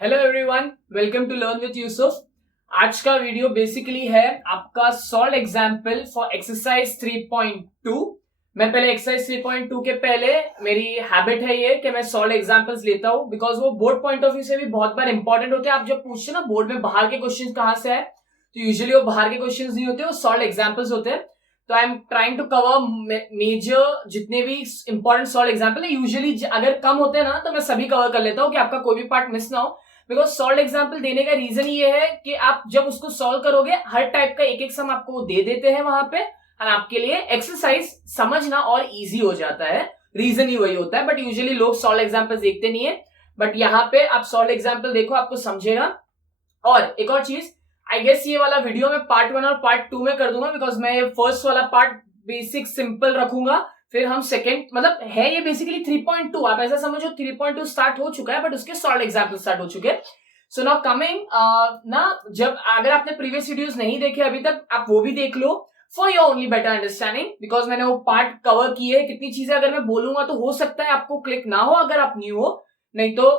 Hello everyone, welcome to learn with Yusuf. आज का video basically है आपका सॉल्व एग्जाम्पल फॉर एक्सरसाइज 3.2। मैं पहले एक्सरसाइज 3.2 के पहले मेरी हैबिट है ये कि मैं सॉल्व एग्जाम्पल्स लेता हूं, बिकॉज वो बोर्ड पॉइंट ऑफ व्यू से भी बहुत बार इंपॉर्टेंट होते हैं। आप जब पूछते ना बोर्ड में बाहर के क्वेश्चन कहां से आए, तो यूजुअली वो बाहर के क्वेश्चन नहीं होते, वो सॉल्व एग्जाम्पल्स होते हैं। तो I am trying to cover major जितने भी इंपॉर्टेंट सॉल्व एग्जाम्पल है। यूजुअली अगर कम होते हैं ना तो मैं सभी कवर कर लेता हूँ कि आपका कोई भी पार्ट मिस ना हो। बिकॉज सॉल्व एग्जाम्पल देने का रीजन ये है कि आप जब उसको सॉल्व करोगे हर टाइप का एक एक सम आपको दे देते हैं वहां पे, और आपके लिए एक्सरसाइज समझना और इजी हो जाता है। रीजन ही वही होता है, बट यूजुअली लोग सॉल्व एग्जाम्पल देखते नहीं है। बट यहाँ पे आप सॉल्व एग्जाम्पल देखो, आपको समझेगा। और एक और चीज, आई गेस ये वाला वीडियो मैं पार्ट 1 और पार्ट 2 में कर दूंगा, बिकॉज मैं ये फर्स्ट वाला पार्ट बेसिक सिंपल रखूंगा, फिर हम सेकंड, मतलब है ये बेसिकली 3.2। आप ऐसा समझो 3.2 स्टार्ट हो चुका है, बट उसके सॉल्व एग्जाम्पल स्टार्ट हो चुके हैं। सो नाउ कमिंग ना, जब अगर आपने प्रीवियस वीडियोस नहीं देखे अभी तक, आप वो भी देख लो for your only better understanding, because मैंने वो पार्ट कवर किए। कितनी चीजें अगर मैं बोलूंगा तो हो सकता है आपको क्लिक ना हो अगर आप न्यू हो, नहीं तो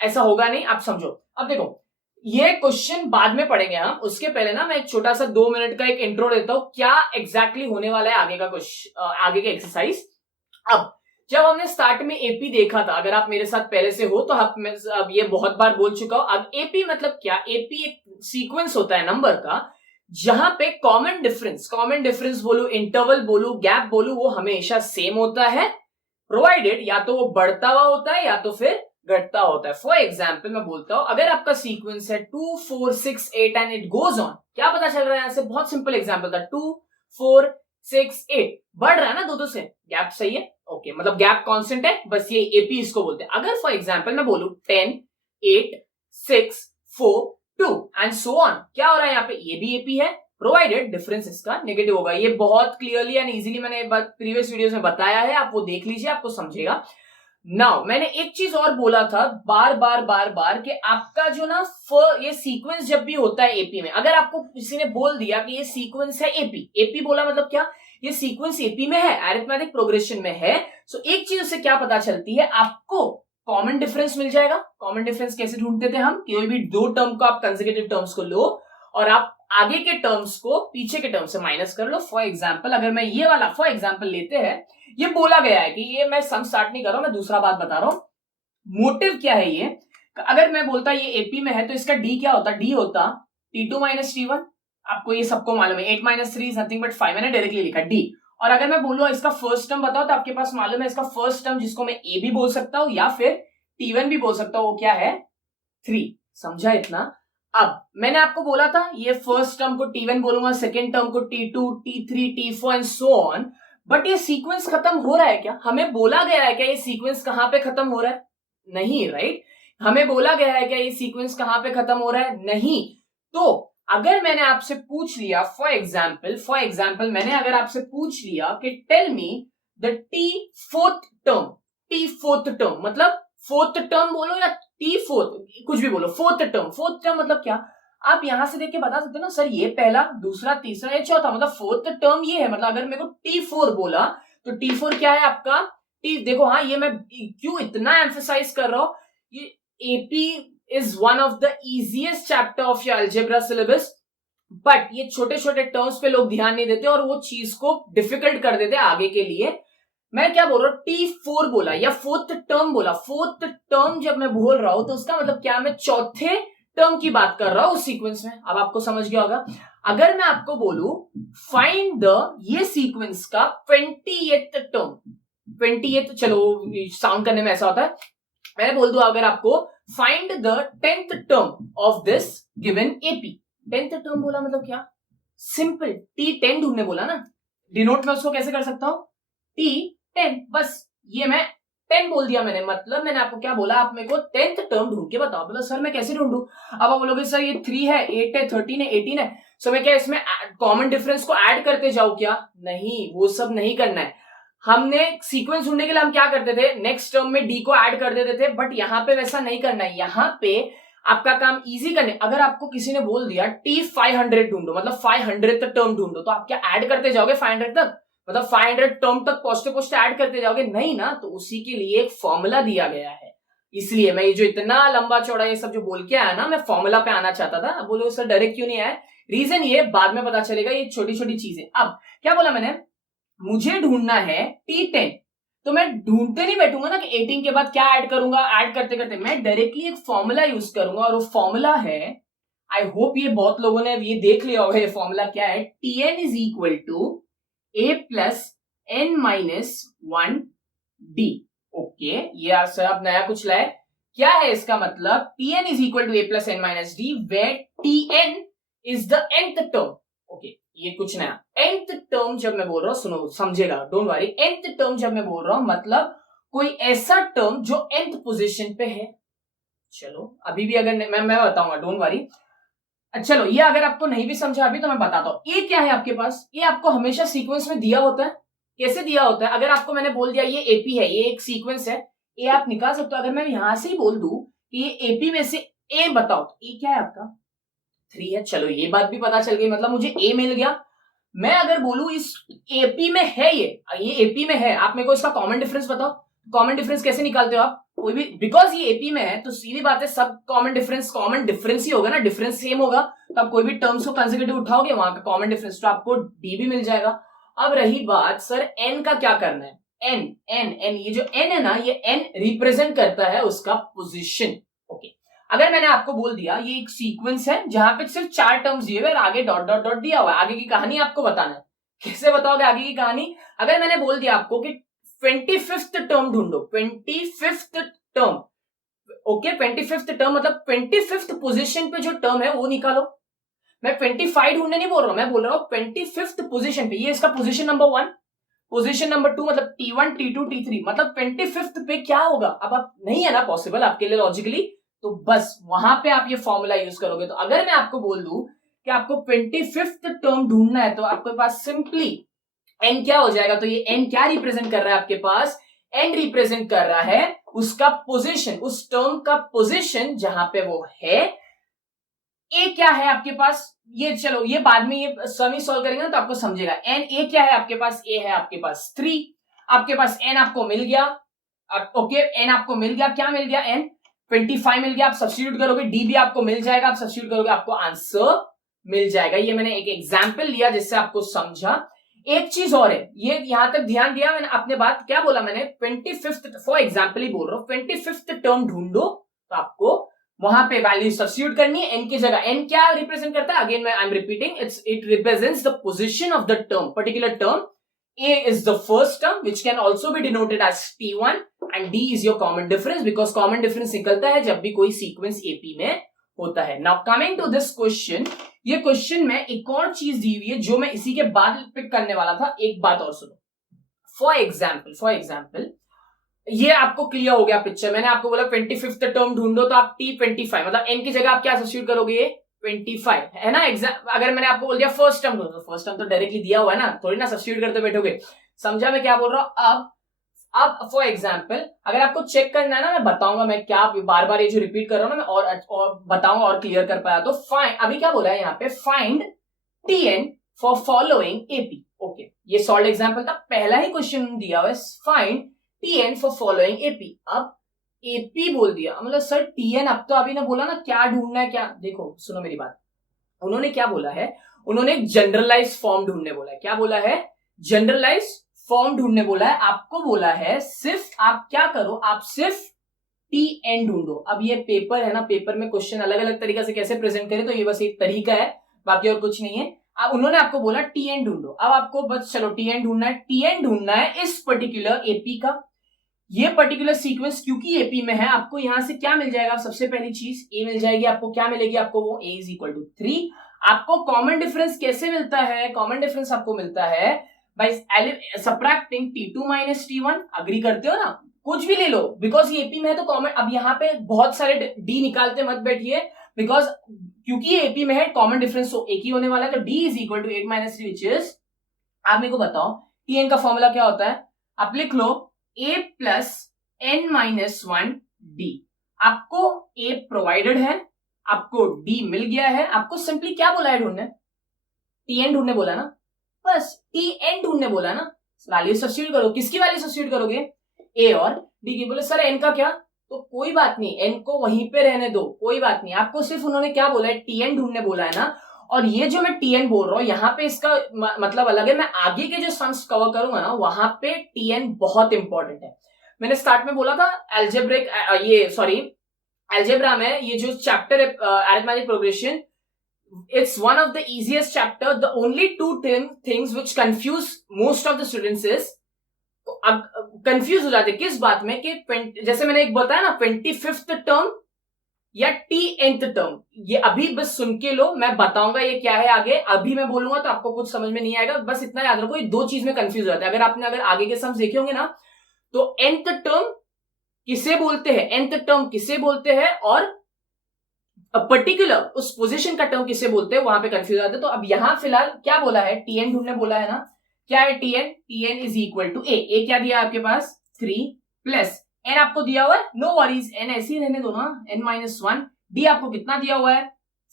ऐसा होगा नहीं। आप समझो। अब देखो, ये क्वेश्चन बाद में पढ़ेंगे हम, उसके पहले ना मैं एक छोटा सा 2 मिनट का एक इंट्रो देता हूं, क्या एग्जैक्टली होने वाला है आगे का क्वेश्चन, आगे के एक्सरसाइज। अब जब हमने स्टार्ट में एपी देखा था, अगर आप मेरे साथ पहले से हो तो अब ये बहुत बार बोल चुका हूं। अब एपी मतलब क्या? एपी एक सीक्वेंस होता है नंबर का, जहां पे कॉमन डिफरेंस बोलू, इंटरवल बोलू, गैप बोलू, वो हमेशा सेम होता है, प्रोवाइडेड या तो वो बढ़ता हुआ होता है या तो फिर घटता होता है। फॉर एग्जाम्पल मैं बोलता हूं, अगर आपका सीक्वेंस है 2 4 6 8 एंड इट गोज ऑन, क्या पता चल रहा है यहां से? बहुत सिंपल एग्जाम्पल था, 2 4 6 8 बढ़ रहा है ना दो से, गैप सही है, ओके, मतलब गैप कांस्टेंट है, बस ये एपी इसको बोलते हैं। अगर फॉर एग्जाम्पल मैं बोलू 10 8 6 4 2 एंड सो ऑन, क्या हो रहा है यहाँ पे? ये भी एपी है, प्रोवाइडेड डिफरेंस इसका नेगेटिव होगा। ये बहुत क्लियरली एंड इजीली मैंने प्रीवियस वीडियोस में बताया है, आप वो देख लीजिए, आपको समझेगा। नाउ मैंने एक चीज और बोला था बार बार कि आपका जो ना ये सीक्वेंस जब भी होता है एपी में, अगर आपको किसी ने बोल दिया कि ये सीक्वेंस है एपी, एपी बोला मतलब क्या? ये सीक्वेंस एपी में है, अरिथमेटिक प्रोग्रेशन में है। सो एक चीज उससे क्या पता चलती है, आपको कॉमन डिफरेंस मिल जाएगा। कॉमन डिफरेंस कैसे ढूंढते थे हम? कोई भी दो टर्म को आप कंसेक्यूटिव टर्म्स को लो और आप आगे के टर्म्स को पीछे के टर्म से माइनस कर लो। फॉर एग्जाम्पल अगर मैं ये वाला फॉर एग्जाम्पल लेते हैं, ये बोला गया है कि ये मैं सम स्टार्ट नहीं कर रहा हूं, मैं दूसरा बात बता रहा हूं। मोटिव क्या है ये? अगर मैं बोलता ये एपी में है तो इसका डी क्या होता? डी होता T2 माइनस T1। आपको ये सबको मालूम है, 8 माइनस 3 इज नथिंग बट 5, मैंने डायरेक्टली लिखा डी। और अगर मैं बोलूं इसका फर्स्ट टर्म बताओ, तो आपके पास मालूम है इसका फर्स्ट टर्म जिसको मैं ए भी बोल सकता हूं या फिर T1 भी बोल सकता हूं, वो क्या है? 3। समझा इतना? अब मैंने आपको बोला था ये फर्स्ट टर्म को T1 बोलूंगा, सेकेंड टर्म को T2 T3 T4 and so on. But ये सीक्वेंस खत्म हो रहा है क्या? हमें बोला गया है क्या ये सीक्वेंस कहां पे खत्म हो रहा है? नहीं, राइट? हमें बोला गया है क्या ये सीक्वेंस कहां पे खत्म हो रहा है? नहीं। तो अगर मैंने आपसे पूछ लिया फॉर एग्जाम्पल मैंने अगर आपसे पूछ लिया कि tell me the T fourth term मतलब फोर्थ टर्म बोलो या टी फोर्थ, कुछ भी बोलो, फोर्थ टर्म मतलब क्या? आप यहां से देख के बता सकते हो ना, सर ये पहला, दूसरा, तीसरा, ये चौथा, मतलब फोर्थ टर्म ये है। मतलब अगर मेरे को T4 बोला तो T4 क्या है आपका? टी। देखो, हाँ, ये मैं क्यों इतना एम्फेसाइज कर रहा हूं, ये AP is one of the easiest chapter of your algebra syllabus, but ये छोटे छोटे टर्म्स पे लोग ध्यान नहीं देते और वो चीज को डिफिकल्ट कर देते आगे के लिए। मैं क्या बोल रहा हूं? T4 बोला या फोर्थ टर्म बोला। फोर्थ टर्म जब मैं बोल रहा हूं तो उसका मतलब क्या? मैं चौथे टर्म की बात कर रहा हूं उस सीक्वेंस में। अब आपको समझ गया होगा। अगर मैं आपको बोलूं फाइंड द ये सीक्वेंस का 20th टर्म, 20th, चलो साउंड करने में ऐसा होता है, मैंने बोल दूं अगर आपको find the 10th term of this given AP. 10th term बोला मतलब क्या? सिंपल, T10 ढूंढने बोला ना, डिनोट में उसको कैसे कर सकता हूं? T10, बस ये मैं 10 बोल दिया मैंने, मतलब मैंने आपको क्या बोला? आप मेरे को 10th टर्म ढूंढ के बताओ। बोला सर मैं कैसे ढूंढूं? अब आप बोलोगे सर ये 3 है, 8 है, 13 है, 18 है, सो मैं क्या इसमें कॉमन डिफरेंस को ऐड करते जाऊं क्या? नहीं, वो सब नहीं करना है। हमने सीक्वेंस ढूंढने के लिए हम क्या करते थे? नेक्स्ट टर्म में डी को ऐड कर देते थे, बट यहां पे वैसा नहीं करना है। यहां पे आपका काम इजी करने, अगर आपको किसी ने बोल दिया T500 ढूंढो, मतलब 500th टर्म ढूंढो, तो आप क्या ऐड करते जाओगे 500 तक? मतलब 500 टर्म तक पहुंचते पहुंचते ऐड करते जाओगे? नहीं ना। तो उसी के लिए एक फॉर्मूला दिया गया है, इसलिए मैं ये जो इतना लंबा चौड़ा ये सब जो बोल के आया ना, मैं फॉर्मूला पे आना चाहता था। अब बोलो सर डायरेक्ट क्यों नहीं आया? रीजन ये बाद में पता चलेगा, ये छोटी छोटी चीजें। अब क्या बोला मैंने, मुझे ढूंढना है T10, तो मैं ढूंढते नहीं बैठूंगा ना कि 18 के बाद क्या ऐड करूंगा, ऐड करते करते मैं डायरेक्टली एक फॉर्मूला यूज करूंगा, और वो फॉर्मूला है, आई होप ये बहुत लोगों ने ये देख लिया होगा, ये फॉर्मूला क्या है, Tn is equal to a plus n minus 1d। Okay, ये सर आप नया कुछ लाए, क्या है इसका मतलब, Tn is equal to a plus n minus d, where Tn is the nth term. Okay, ये कुछ नया। nth टर्म जब मैं बोल रहा हूं, सुनो समझेगा, डोंट वरी, nth टर्म जब मैं बोल रहा हूं मतलब कोई ऐसा टर्म जो nth पोजीशन पे है। चलो अभी भी अगर मैं बताऊंगा, डोंट वरी। चलो ये अगर आपको नहीं भी समझा अभी तो मैं बताता हूं। ये क्या है आपके पास, ये आपको हमेशा सीक्वेंस में दिया होता है। कैसे दिया होता है, अगर आपको मैंने बोल दिया ये एपी है, ये एक सीक्वेंस है, ये आप निकाल सकते हो। अगर मैं यहां से ही बोल दूं कि ये एपी में से ए बताओ, तो ए क्या है आपका 3 है। चलो ये बात भी पता चल गई, मतलब मुझे ए मिल गया। मैं अगर बोलूं इस एपी में है, ये एपी में है, आप मेरे को इसका कॉमन डिफरेंस बताओ। कॉमन डिफरेंस कैसे निकालते हो आप, कोई भी, बिकॉज ये एपी में है तो सीधी बात है सब कॉमन डिफरेंस ही होगा ना, डिफरेंस सेम होगा, तो आप कोई भी टर्म्स को कंसेक्यूटिव उठाओगे वहां का कॉमन डिफरेंस, तो आपको डी भी मिल जाएगा। अब रही बात सर एन का क्या करना है, एन ये जो एन है ना, ये एन रिप्रेजेंट करता है उसका पोजिशन। ओके, अगर मैंने आपको बोल दिया ये एक सीक्वेंस है जहां पे सिर्फ 4 टर्म्स दिए हुए और आगे डॉट डॉट डॉट दिया हुआ है, आगे की कहानी आपको बताना है। कैसे बताओगे आगे की कहानी, अगर मैंने बोल दिया आपको कि 25th टर्म ढूंढो, 25th term, okay 25th term मतलब 25th पोजीशन पे जो टर्म है वो निकालो। मैं 25 ढूंढने नहीं बोल रहा हूं, मैं बोल रहा हूं 25th पोजीशन पे, ये इसका पोजीशन नंबर 1, पोजीशन नंबर 2 मतलब T1 T2 T3, मतलब 25th पे क्या होगा। अब आप नहीं है ना पॉसिबल आपके लिए लॉजिकली, तो बस वहां पे आप ये फॉर्मूला यूज करोगे। तो अगर मैं आपको बोल दूं कि आपको 25th टर्म ढूंढना है, तो आपके पास सिंपली एन क्या हो जाएगा, तो ये एन क्या रिप्रेजेंट कर रहा है आपके पास, एन रिप्रेजेंट कर रहा है उसका पोजीशन, उस टर्म का पोजीशन जहां पे वो है। ए क्या है आपके पास, ये चलो ये बाद में ये सम ही सॉल्व करेंगे ना तो आपको समझेगा। एन ए क्या है आपके पास, ए है आपके पास 3, आपके पास एन आपको मिल गया। ओके, एन आपको मिल गया, क्या मिल गया, एन 25 मिल गया। आप सब्स्टिट्यूट करोगे डी भी आपको मिल जाएगा, आप सब्स्टिट्यूट करोगे आपको आंसर मिल जाएगा। ये मैंने एक एग्जाम्पल लिया जिससे आपको समझा। एक चीज और है, ये यहां तक ध्यान दिया मैंने, अपने बात क्या बोला मैंने, 25th फॉर एग्जाम्पल ही बोल रहा हूं, 25th टर्म ढूंढो तो आपको वहां पे वैल्यू सब्स्टिट्यूट करनी है एन की जगह। एन क्या रिप्रेजेंट करता है, again I am repeating, it represents the position of the term, particular term. A is the first term which can also be denoted as T1 and D is your common difference because common difference निकलता है जब भी कोई sequence AP में होता है। Now coming to this question, ये question में एक और चीज दी हुई है जो मैं इसी के बाद पिक करने वाला था। एक बात और सुनो, फॉर एग्जाम्पल ये आपको क्लियर हो गया पिक्चर। मैंने आपको बोला 25th टर्म ढूंढो तो आप T25 मतलब N की जगह आप क्या सब्स्टिट्यूट करोगे, 25 है ना। एग्जाम अगर मैंने आपको बोल दिया फर्स्ट टर्म ढूंढो, फर्स्ट टर्म तो डायरेक्टली दिया हुआ है ना, थोड़ी ना सब्स्टिट्यूट करते बैठोगे। समझा मैं क्या बोल रहा हूं। अब फॉर एग्जाम्पल अगर आपको चेक करना है ना, मैं बताऊंगा, मैं क्या बार बार ये जो रिपीट कर रहा हूं ना मैं और बताऊंगा और क्लियर कर पाया तो फाइंड, अभी क्या बोला है यहाँ पे, find Tn for following AP. Okay, ये सॉल्व एग्जाम्पल था, पहला ही क्वेश्चन दिया हुआ है, find Tn for following AP. अब एपी बोल दिया मतलब सर Tn, अब तो अभी ना बोला ना क्या ढूंढना है, क्या, देखो सुनो मेरी बात, उन्होंने क्या बोला है, उन्होंने एक जनरलाइज फॉर्म ढूंढने बोला है। क्या बोला है, जनरलाइज फॉर्म ढूंढने बोला है। आपको बोला है सिर्फ आप क्या करो, आप सिर्फ Tn ढूंढो। अब ये पेपर है ना, पेपर में क्वेश्चन अलग अलग तरीके से कैसे प्रेजेंट करें, तो ये बस एक तरीका है, बाकी और कुछ नहीं है। अब उन्होंने आपको बोला Tn ढूंढो, अब आपको बस चलो Tn ढूंढना है। Tn ढूंढना है इस पर्टिकुलर एपी का, ये पर्टिकुलर सीक्वेंस क्योंकि एपी में है। आपको यहां से क्या मिल जाएगा, सबसे पहली चीज ए मिल जाएगी। आपको क्या मिलेगी, आपको वो ए इज इक्वल टू 3। आपको कॉमन डिफरेंस कैसे मिलता है, कॉमन डिफरेंस आपको मिलता है bye subtracting T2 minus T1। Agree करते हो ना, कुछ भी ले लो बिकॉज ये एपी में है तो कॉमन। अब यहाँ पे बहुत सारे डी निकालते मत बैठिए बिकॉज क्योंकि ये एपी में है, कॉमन डिफरेंस तो एक ही होने वाला है। तो D is equal to 8 minus 3 which is, आप मेरे को बताओ Tn का फॉर्मूला क्या होता है, आप लिख लो a plus n minus 1 d। आपको a प्रोवाइडेड है, आपको d मिल गया है, आपको सिंपली क्या बोला है ढूंढने, Tn ढूंढने बोला ना, बस Tn ढूंढने बोला ना। वैल्यू सब्स्टिट्यूट करो, किसकी वैल्यू सब्स्टिट्यूट करोगे, a और d की। बोले सर n का क्या, तो कोई बात नहीं, एन को वहीं पे रहने दो, कोई बात नहीं। आपको सिर्फ उन्होंने क्या बोला है, टीएन ढूंढने बोला है ना। और ये जो मैं टीएन बोल रहा हूं यहाँ पे इसका मतलब अलग है। मैं आगे के जो सम्स कवर करूंगा ना वहां पे टीएन बहुत इंपॉर्टेंट है। मैंने स्टार्ट में बोला था एल्जेब्रिक, ये सॉरी एल्जेब्रा में ये जो चैप्टर है arithmetic progression, it's one of the easiest chapter. The only two things which confuse most of the students is, तो अब कंफ्यूज हो जाते किस बात में कि जैसे मैंने एक बताया ना 25th टर्म या टी टर्म, ये अभी बस सुन के लो, मैं बताऊंगा ये क्या है आगे, अभी मैं बोलूंगा तो आपको कुछ समझ में नहीं आएगा, बस इतना याद रखो ये दो चीज में कंफ्यूज हो जाता है। अगर आगे के सम्स देखे होंगे ना तो nth टर्म किसे बोलते हैं, nth टर्म किसे बोलते हैं, और पर्टिकुलर उस पोजीशन का टर्म किसे बोलते हैं, वहां पे कंफ्यूज आते हैं। तो अब यहां फिलहाल क्या बोला है, टीएन ढूंढने बोला है ना। क्या है TN, TN is equal to a क्या दिया आपके पास 3 प्लस एन आपको दिया हुआ है, नो वरीज एन ऐसे ही रहने दो ना, n-1। डी आपको कितना दिया हुआ है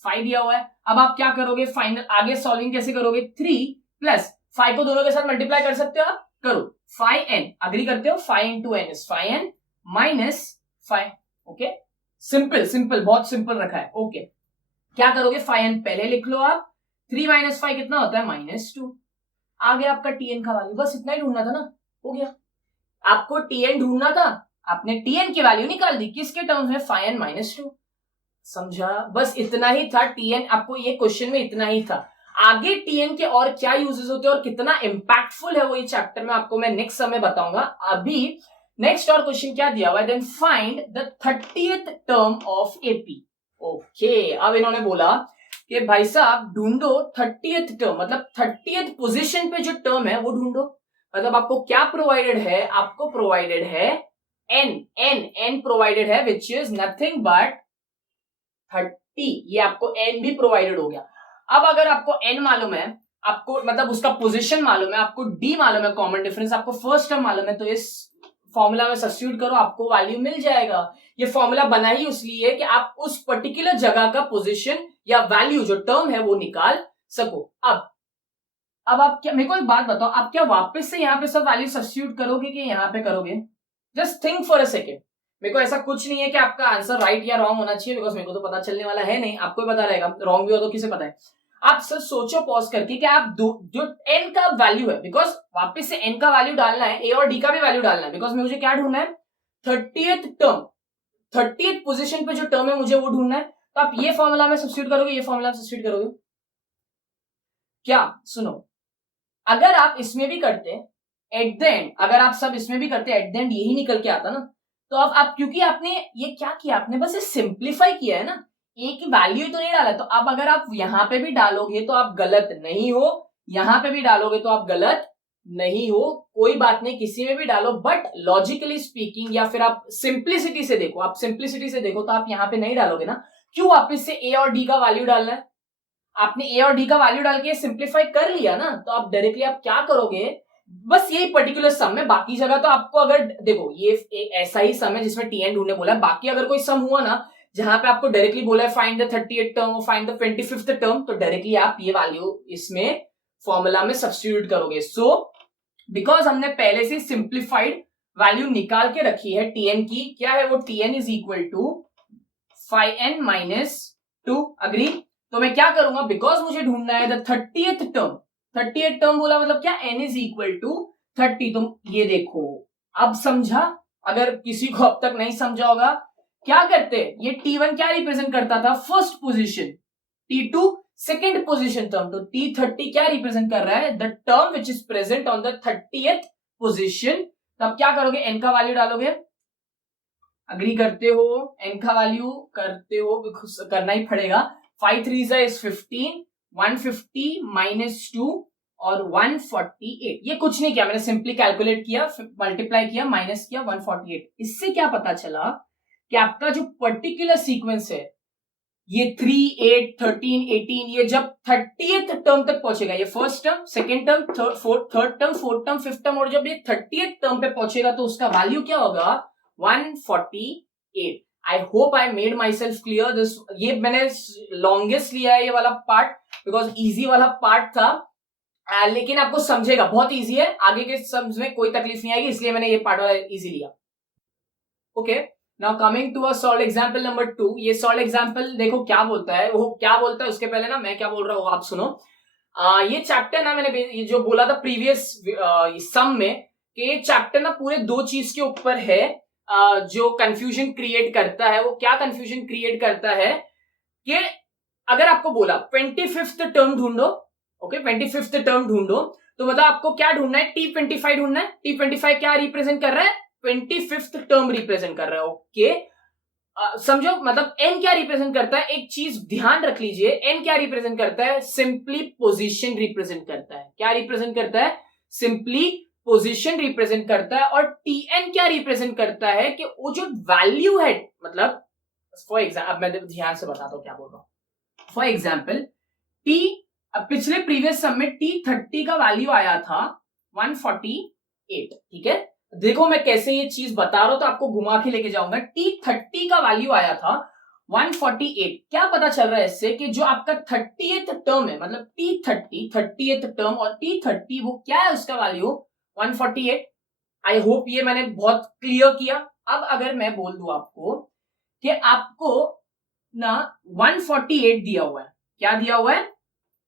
5 दिया हुआ है। अब आप क्या करोगे, फाइनल आगे सॉल्विंग कैसे करोगे, 3 प्लस 5 को दोनों के साथ मल्टीप्लाई कर सकते हो आप, करो 5n, अग्री करते हो, 5 into n is 5n minus 5। Okay, simple simple, बहुत सिंपल रखा है। ओके, क्या करोगे, 5n पहले लिख लो आप, 3 माइनस 5 कितना होता है -2। आ गया आपका टीएन का वैल्यू, बस इतना ही ढूंढना था ना, हो गया। आपको टीएन ढूंढना था, आपने टीएन की वैल्यू निकाल दी, किसके टर्म्स में, 5n - 2। समझा, बस इतना ही था टीएन, आपको ये क्वेश्चन में इतना ही था। आगे टीएन के और क्या यूजेस होते हैं और कितना इंपैक्टफुल है वो ये चैप्टर में आपको मैं नेक्स्ट समय बताऊंगा। अभी नेक्स्ट और क्वेश्चन क्या दिया हुआ है, then find the 30th term of AP. Okay, अब इन्होंने बोला कि भाई साहब ढूंढो 30th टर्म, मतलब 30th पोजीशन पे जो टर्म है वो ढूंढो। मतलब आपको क्या प्रोवाइडेड है, आपको प्रोवाइडेड है n प्रोवाइडेड है विच इज नथिंग बट 30। ये आपको n भी प्रोवाइडेड हो गया। अब अगर आपको n मालूम है, आपको मतलब उसका पोजीशन मालूम है, आपको d मालूम है, कॉमन डिफरेंस आपको फर्स्ट टर्म मालूम है, तो इस फॉर्मूला में सब्स्टिट्यूट करो, आपको वैल्यू मिल जाएगा। ये फॉर्मूला बना ही इसलिए कि आप उस पर्टिकुलर जगह का पोजीशन या वैल्यू जो टर्म है वो निकाल सको। अब आप क्या, मेरे को एक बात बताओ, आप क्या वापस से यहाँ पे सब वैल्यू सब्स्टिट्यूट करोगे कि यहाँ पे करोगे? Just think for a second. मेरे को ऐसा कुछ नहीं है कि आपका आंसर राइट या रॉन्ग होना चाहिए, बिकॉज मेरे को तो पता चलने वाला है नहीं, आपको ही पता रहेगा। रॉन्ग भी हो तो किसे पता है। आप सर सोचो पॉज करके कि आप जो n का वैल्यू है, बिकॉज वापस से n का वैल्यू डालना है, a और d का भी वैल्यू डालना है, बिकॉज मुझे क्या ढूंढना है, 30th टर्म, 30th पोजीशन पे जो टर्म है मुझे वो ढूंढना है। तो आप ये फॉर्मूला में सब्स्टिट्यूट करोगे, ये फॉर्मूला में सब्स्टिट्यूट करोगे क्या? सुनो, अगर आप इसमें भी करते एट द एंड, अगर आप सब इसमें भी करते एट द एंड यही निकल के आता ना, तो अब आप क्योंकि आपने ये क्या किया, आपने बस ये सिंप्लीफाई किया है ना, एक वैल्यू तो नहीं डाला। तो अब अगर आप यहां पे भी डालोगे तो आप गलत नहीं हो, यहां पे भी डालोगे तो आप गलत नहीं हो, कोई बात नहीं, किसी में भी डालो, बट लॉजिकली स्पीकिंग या फिर आप सिंप्लिसिटी से देखो, आप सिंप्लिसिटी से देखो तो आप यहां पे नहीं डालोगे ना। क्यों वापस से ए और डी का वैल्यू डालना है? आपने ए और डी का वैल्यू डाल के सिंप्लीफाई कर लिया ना, तो आप डायरेक्टली आप क्या करोगे, बस यही पर्टिकुलर सम है, बाकी जगह तो आपको, अगर देखो ये ऐसा ही सम है जिसमें टीएन ढूंढने बोला है, बाकी अगर कोई सम हुआ ना जहां पे आपको डायरेक्टली बोला है फाइंड द 30th टर्म और फाइंड द 25th टर्म, तो डायरेक्टली आप ये वैल्यू इसमें फॉर्मूला में सब्स्टिट्यूट करोगे। सो बिकॉज हमने पहले से सिंप्लीफाइड वैल्यू निकाल के रखी है टीएन की, क्या है वो, T n is equal to 5n - 2, agree. तो मैं क्या करूंगा, बिकॉज मुझे ढूंढना है the 30th term, 30th term बोला मतलब क्या, n इज इक्वल टू 30। तुम ये देखो, अब समझा? अगर किसी को अब तक नहीं समझा होगा, क्या करते, ये T1 क्या रिप्रेजेंट करता था, first position, T2 second position term, तो T30 क्या रिप्रेजेंट कर रहा है, the term which is present on the 30th position. तो अब क्या करोगे, n का वैल्यू डालोगे, अग्री करते हो, n का वैल्यू करते हो, करना ही पड़ेगा। 5 3 is 15, 150 - 2 और 148। ये कुछ नहीं किया मैंने, सिंपली कैलकुलेट किया, मल्टीप्लाई किया, माइनस किया, 148। इससे क्या पता चला कि आपका जो पर्टिकुलर सीक्वेंस है ये 3, 8, 13, 18, ये जब 30th टर्म तक पहुंचेगा, ये first term, second term, third term, fourth term, fifth term, और जब ये 30th टर्म पे पहुंचेगा तो उसका वैल्यू क्या होगा, 148। आई hope I made myself clear this. ये मैंने लॉन्गेस्ट लिया है ये वाला पार्ट, बिकॉज इजी वाला पार्ट था, लेकिन आपको समझेगा, बहुत इजी है, आगे के सम्स में कोई तकलीफ नहीं आएगी, इसलिए मैंने ये पार्ट वाला इजी लिया। Okay, now coming to a solve example number 2। ये सॉल्व एग्जांपल देखो क्या बोलता है, वो क्या बोलता है उसके पहले ना मैं क्या बोल रहा हूँ आप सुनो। ये चैप्टर ना मैंने ये जो बोला था प्रीवियस सम में कि ये चैप्टर ना पूरे दो चीज के ऊपर है जो कंफ्यूजन क्रिएट करता है। वो क्या कंफ्यूजन क्रिएट करता है कि अगर आपको बोला 25th टर्म ढूंढो, ओके 25th टर्म ढूंढो, तो मतलब आपको क्या ढूंढना है, T25 ढूंढना है। T25 क्या रिप्रेजेंट कर रहा है, 25th टर्म रिप्रेजेंट कर रहा है, ओके। समझो मतलब n क्या रिप्रेजेंट करता है, एक चीज ध्यान रख लीजिए, n क्या रिप्रेजेंट करता है, सिंपली पोजीशन रिप्रेजेंट करता है। क्या रिप्रेजेंट करता है, सिंपली पोजीशन रिप्रेजेंट करता है। और Tn क्या रिप्रेजेंट करता है कि वो जो वैल्यू है, मतलब फॉर एग्जाम्पल, अब मैं ध्यान से बताता हूं क्या बोल रहा हूं। फॉर एग्जाम्पल T, अब पिछले प्रीवियस सम में T30 का वैल्यू आया था 148, ठीक है। देखो मैं कैसे ये चीज बता रहा हूं तो आपको घुमा के लेके जाऊंगा। T30 का वैल्यू आया था 148। क्या पता चल रहा है इससे कि जो आपका 30th टर्म है, मतलब T30 30th टर्म और T30 वो क्या है, उसका वैल्यू 148। आई होप ये मैंने बहुत क्लियर किया। अब अगर मैं बोल दूं आपको कि आपको ना 148 दिया हुआ है, क्या दिया हुआ है,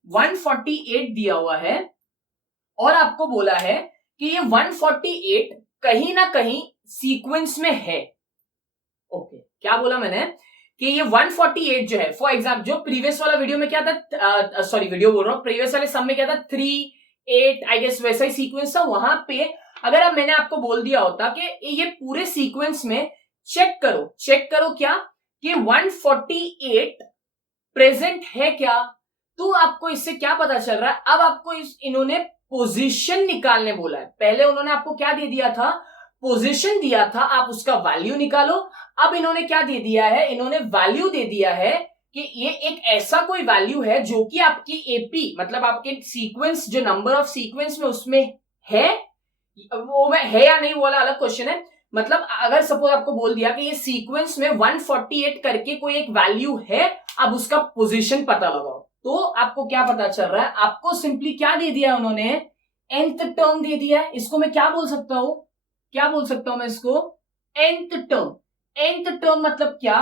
148 दिया हुआ है, और आपको बोला है कि ये 148 कहीं ना कहीं सीक्वेंस में है, ओके। क्या बोला मैंने कि ये 148 जो है, फॉर एग्जाम्पल जो प्रीवियस वाला वीडियो में क्या था, सॉरी वीडियो बोल रहा हूं, प्रीवियस वाले सम में क्या था 3 8 आई गेस वैसा ही सीक्वेंस था। वहां पे अगर अब मैंने आपको बोल दिया होता कि ये पूरे सीक्वेंस में चेक करो क्या कि 148 प्रेजेंट है क्या, तो आपको इससे क्या पता चल रहा है। अब आपको इन्होंने पोजीशन निकालने बोला है। पहले उन्होंने आपको क्या दे दिया था, पोजीशन दिया था, आप उसका वैल्यू निकालो। अब इन्होंने क्या दे दिया है, इन्होंने वैल्यू दे दिया है कि ये एक ऐसा कोई वैल्यू है जो कि आपकी एपी, मतलब आपके सीक्वेंस जो नंबर ऑफ सीक्वेंस में उसमें है, वो में है या नहीं वो वाला अलग क्वेश्चन है। मतलब अगर सपोज आपको बोल दिया कि ये सीक्वेंस में 148 करके कोई एक वैल्यू है, अब उसका पोजीशन पता लगाओ, तो आपको क्या पता चल रहा है, आपको सिंपली क्या दे दिया उन्होंने, nth टर्म दे दिया है। इसको मैं क्या बोल सकता हूं, क्या बोल सकता हूं मैं इसको, nth टर्म। nth टर्म मतलब क्या,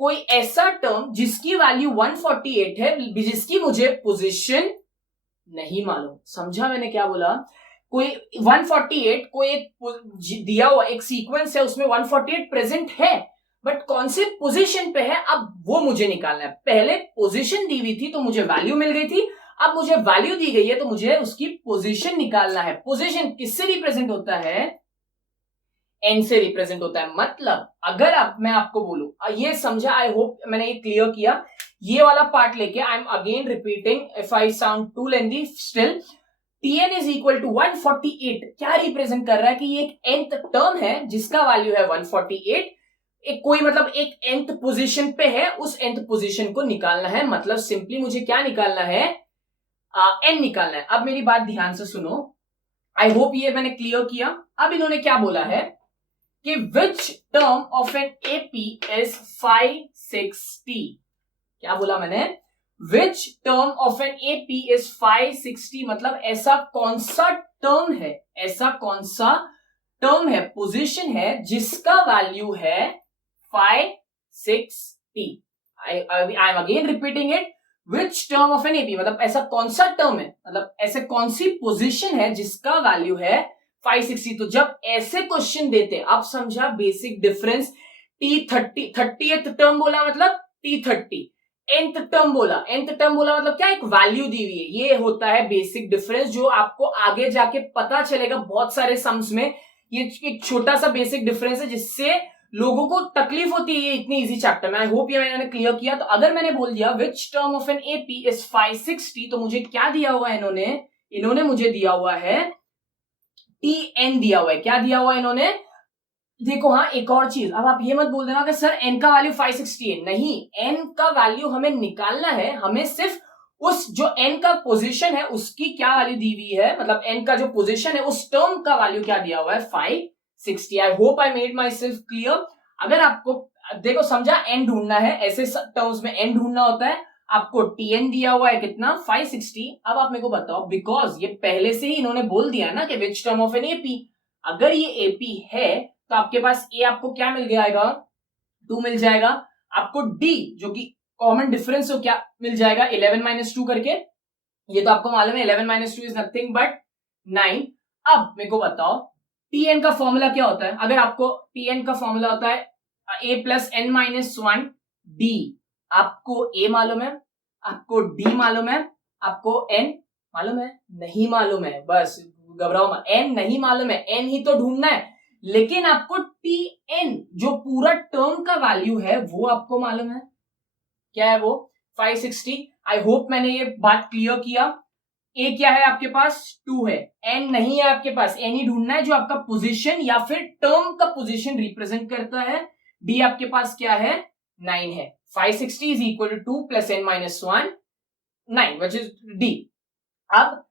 कोई ऐसा टर्म जिसकी वैल्यू 148 है, जिसकी मुझे पोजीशन नहीं मालूम। समझा मैंने क्या बोला, कोई 148 कोई एक दिया हुआ एक सीक्वेंस है, उसमें 148 प्रेजेंट है, बट कौन से पोजीशन पे है, अब वो मुझे निकालना है। पहले पोजीशन दी हुई थी तो मुझे वैल्यू मिल गई थी, अब मुझे वैल्यू दी गई है तो मुझे उसकी पोजीशन निकालना है। पोजीशन किससे रिप्रेजेंट होता है, एन से रिप्रेजेंट होता है। मतलब अगर मैं आपको बोलूं, ये समझा, आई होप मैंने ये क्लियर किया। ये वाला पार्ट लेके I am again repeating, if I sound too lengthy still, Tn is equal to 148 क्या रिप्रेजेंट कर रहा है कि ये एक nth टर्म है जिसका वैल्यू है 148। एक कोई मतलब एक nth पोजीशन पे है, उस nth पोजीशन को निकालना है। मतलब सिंपली मुझे क्या निकालना है, n निकालना है। अब मेरी बात ध्यान से सुनो, आई होप ये मैंने क्लियर किया। अब इन्होंने क्या बोला है कि which term of an AP is 560। क्या बोला मैंने, which term of an AP is 560, मतलब ऐसा कौन सा टर्म है, ऐसा कौन सा टर्म है, पोजीशन है जिसका वैल्यू है 560। आई am again repeating it, which term of an AP, मतलब ऐसा कौन सा टर्म है, मतलब ऐसे कौन सी पोजीशन है जिसका वैल्यू है 560। तो जब ऐसे क्वेश्चन देते, आप समझा basic difference. T30 30th term बोला मतलब T30, nth टर्म बोला, nth टर्म बोला मतलब क्या, एक वैल्यू दी हुई है। ये होता है बेसिक डिफरेंस, जो आपको आगे जाके पता चलेगा बहुत सारे सम्स में। ये एक छोटा सा बेसिक डिफरेंस है जिससे लोगों को तकलीफ होती है ये इतनी इजी चैप्टर में। आई होप ये मैंने क्लियर किया। तो अगर मैंने बोल दिया which term of an AP is 560, तो मुझे क्या दिया हुआ है इन्होंने मुझे दिया हुआ है Tn दिया हुआ है। क्या दिया हुआ है इन्होंने, देखो हाँ एक और चीज, अब आप ये मत बोल देना कि सर n का वैल्यू 560 है। नहीं, n का वैल्यू हमें निकालना है, हमें सिर्फ उस जो n का पोजीशन है उसकी क्या वैल्यू दी हुई है, मतलब n का जो पोजीशन है उस टर्म का वैल्यू क्या दिया हुआ है 560। आई hope I made myself clear. अगर आपको देखो समझा, n ढूंढना है, ऐसे टर्म्स में n ढूंढना होता है। आपको Tn दिया हुआ है कितना 560। अब आप मेरे को बताओ, बिकॉज ये पहले से ही इन्होंने बोल दिया ना कि which term of an AP, अगर ये एपी है तो आपके पास ए आपको क्या मिल जाएगा, 2 मिल जाएगा। आपको d जो कि कॉमन डिफरेंस हो क्या मिल जाएगा 11 माइनस 2 करके, ये तो आपको मालूम है 11 माइनस 2 इज नथिंग बट 9। अब मेरे को बताओ tn का फॉर्मूला क्या होता है। अगर आपको tn का फॉर्मूला होता है a plus n minus 1 d, आपको a मालूम है, आपको d मालूम है, आपको n मालूम है, नहीं मालूम है, बस घबराओ मत, n नहीं मालूम है, n ही तो ढूंढना है, लेकिन आपको tn जो पूरा टर्म का वैल्यू है वो आपको मालूम है, क्या है वो 560। आई होप मैंने ये बात क्लियर किया। ए क्या है आपके पास 2 है, एन नहीं है आपके पास, एन ही ढूंढना है जो आपका पोजीशन या फिर टर्म का पोजीशन रिप्रेजेंट करता है। डी आपके पास क्या है 9 है। 560 is equal to 2 plus n minus 1 9 which is d. अब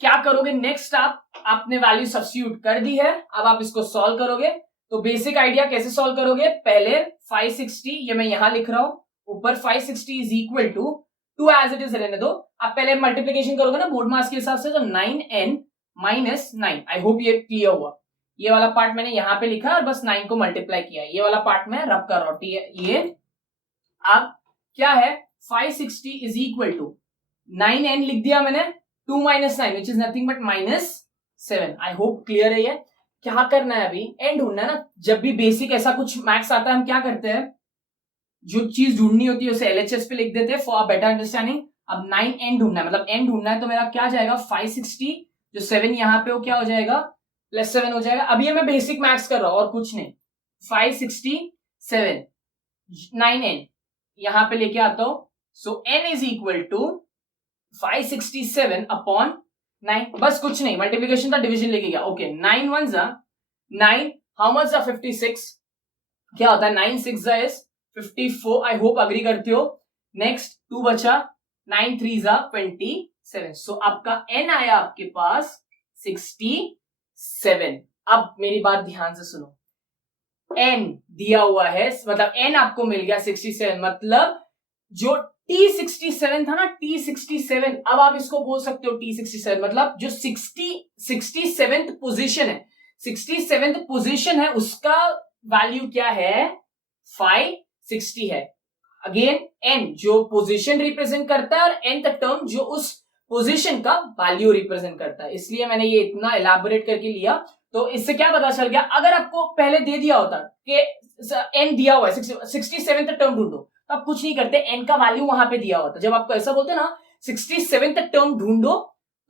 क्या करोगे नेक्स्ट, आपने वैल्यू सब्स्टिट्यूट कर दी है, अब आप इसको सॉल्व करोगे। तो बेसिक आइडिया कैसे सॉल्व करोगे, पहले 560 ये मैं यहां लिख रहा हूं, ऊपर 560 is equal to 2 as it is रहने दो। आप पहले मल्टीप्लीकेशन करोगे ना बोर्ड मास के हिसाब से, तो 9n माइनस 9। आई होप ये क्लियर हुआ। ये वाला पार्ट मैंने यहां पे लिखा और बस 9 को मल्टीप्लाई किया, ये वाला पार्ट मैं रब कर रहा हूं। ये अब क्या है 560 इज इक्वल टू 9n लिख दिया मैंने, 2 minus 9 which is nothing but minus 7। I hope clear है। ये क्या करना है अभी, एन ढूंढना है ना। जब भी बेसिक ऐसा कुछ मैथ्स आता है हम क्या करते हैं, जो चीज ढूंढनी होती है उसे एलएचएस पे लिख देते हैं फॉर बेटर अंडरस्टैंडिंग। अब 9n ढूंढना है, मतलब n ढूंढना है, तो मेरा क्या जाएगा 560 जो 7 यहां पे वो क्या हो जाएगा प्लस 7 हो जाएगा। अभी मैं बेसिक मैथ्स कर रहा हूं और कुछ नहीं। 567 9n यहां पे लेके आता हूं, so n is equal to 567 upon 9, बस कुछ नहीं, मल्टीप्लीकेशन था डिवीजन लेके गया। ओके 9 1 जा 9, हाउ मच जा 56, क्या होता है 9 6 जा इज 54। आई होप अग्री करते हो। नेक्स्ट 2 बचा, 9 3 जा 27। सो आपका n आया आपके पास 67। अब मेरी बात ध्यान से सुनो, n दिया हुआ है, मतलब n आपको मिल गया 67, मतलब जो T67 था ना T67, अब आप इसको बोल सकते हो T67 मतलब जो 67th पोजीशन है, 67th पोजीशन है उसका वैल्यू क्या है 560 है। अगेन n जो पोजीशन रिप्रेजेंट करता है और nth टर्म जो उस पोजीशन का वैल्यू रिप्रेजेंट करता है, इसलिए मैंने ये इतना एलाबोरेट करके लिया। तो इससे क्या पता चल गया, अगर आपको पहले दे दिया होता कि n दिया हुआ है 67th टर्म ढूंढो, आप कुछ नहीं करते, n का वैल्यू वहां पे दिया होता। जब आपको ऐसा बोलते ना 67th टर्म ढूंढो,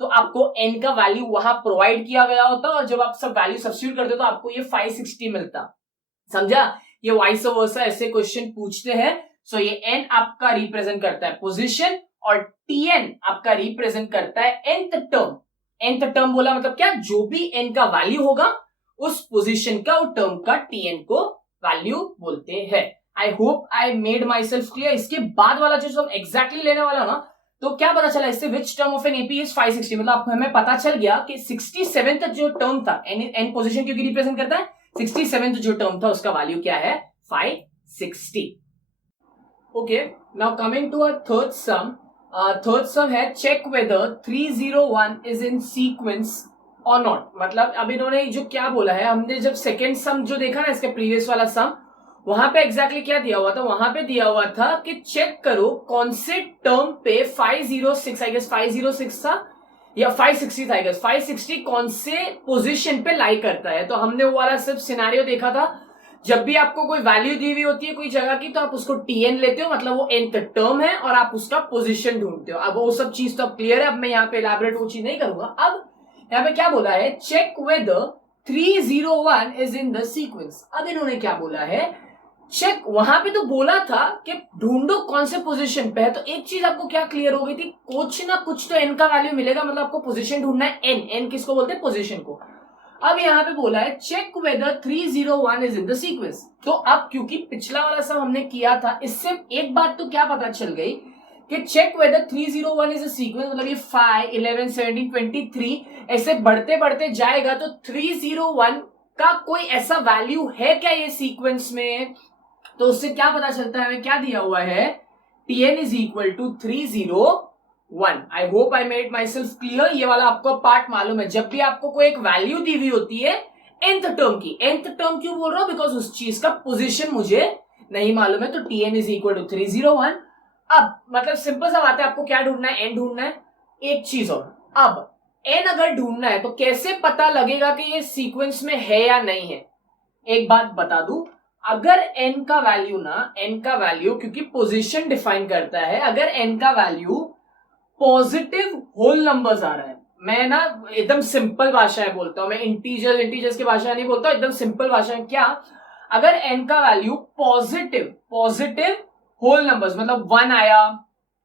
तो आपको n का वैल्यू वहां प्रोवाइड किया गया होता, और जब आप सब वैल्यू सब्स्टिट्यूट करते हो तो आपको ये 560 मिलता। समझा, ये वाइस वर्सा ऐसे क्वेश्चन पूछते हैं। सो ये n आपका रिप्रेजेंट करता है पोजीशन और tn आपका रिप्रेजेंट करता है nth टर्म। nth टर्म बोला मतलब क्या, जो भी n का वैल्यू होगा उस पोजीशन का और टर्म का tn को वैल्यू बोलते हैं। आई hope I made myself clear. इसके बाद वाला जो हम एग्जैक्टली लेने वाला ना, तो क्या पता चला इससे which term of an AP is 560, मतलब हमें पता चल गया कि 67th जो टर्म था, एन पोजीशन क्योंकि रिप्रेजेंट करता है, 67th जो टर्म था उसका वैल्यू क्या है 560। Okay, now coming to a third sum. Third sum है check whether 301 is in sequence और नॉट। मतलब अब इन्होंने जो क्या बोला है, हमने जब सेकेंड सम जो देखा ना इसके प्रीवियस वाला सम, वहां पे एग्जैक्टली क्या दिया हुआ था, वहां पे दिया हुआ था कि चेक करो कौन से टर्म पे 506 आई गेस 506 था या 560 था आई गेस 560 कौन से पोजीशन पे लाई करता है। तो हमने वो वाला सिर्फ सिनेरियो देखा था, जब भी आपको कोई वैल्यू दी हुई होती है कोई जगह की, तो आप उसको tn लेते हो, मतलब वो nth टर्म है और आप उसका पोजीशन ढूंढते हो। अब वो सब चीज तो अब क्लियर है, अब मैं यहाँ पे इलैबोरेट वो चीज नहीं करूंगा। अब यहाँ पे क्या बोला है, check whether 301 is in the sequence. अब इन्होंने क्या बोला है, चेक, वहां पे तो बोला था कि ढूंढो कौन से पोजीशन पे है, तो एक चीज आपको क्या क्लियर हो गई थी, कुछ ना कुछ तो n का वैल्यू मिलेगा, मतलब आपको पोजीशन ढूंढना है। n किसको बोलते हैं, पोजीशन को। अब यहाँ पे बोला है check whether 301 is in the sequence. तो अब क्योंकि पिछला वाला सब हमने किया था, इससे एक बात तो क्या पता चल गई कि check whether 301 is a sequence, मतलब ये 5 11 17 23 ऐसे बढ़ते बढ़ते जाएगा, तो 301 का कोई ऐसा वैल्यू है क्या ये सीक्वेंस में। तो उससे क्या पता चलता है, हमें क्या दिया हुआ है, tn is equal to 301। I hope I made myself clear. ये वाला आपको पार्ट मालूम है, जब भी आपको कोई एक वैल्यू दी हुई होती है nth टर्म की। nth टर्म क्यों बोल रहा हूं? बिकॉज उस चीज का पोजीशन मुझे नहीं मालूम है, तो tn इज इक्वल टू 301। अब मतलब सिंपल सा बात है, आपको क्या ढूंढना है? n ढूंढना है। एक चीज और, अब n अगर ढूंढना है तो कैसे पता लगेगा कि ये सीक्वेंस में है या नहीं है? एक बात बता दूं, अगर n का वैल्यू n का वैल्यू क्योंकि पोजीशन डिफाइन करता है, अगर n का वैल्यू पॉजिटिव होल नंबर्स आ रहा है, मैं ना एकदम सिंपल भाषा में बोलता हूं, मैं इंटीजर्स की भाषा नहीं बोलता, एकदम सिंपल भाषा में, क्या अगर n का वैल्यू पॉजिटिव होल नंबर्स मतलब 1 आया,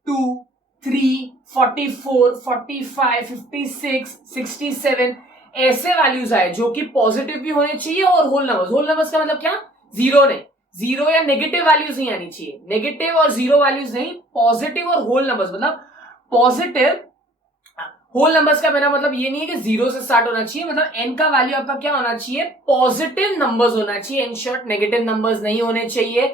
2, 3, 44, 45, 56, 67 ऐसे वैल्यूज आए जो कि पॉजिटिव भी होने चाहिए और होल नंबर्स का मतलब क्या? जीरो नहीं, जीरो या नेगेटिव वैल्यूज नहीं आनी चाहिए, नेगेटिव और जीरो वैल्यूज नहीं, पॉजिटिव और होल नंबर्स। मतलब पॉजिटिव होल नंबर्स का मेरा मतलब ये नहीं है कि जीरो से स्टार्ट होना चाहिए, मतलब एन का वैल्यू आपका क्या होना चाहिए? पॉजिटिव नंबर्स होना चाहिए, इन शॉर्ट नेगेटिव नंबर्स नहीं होने चाहिए।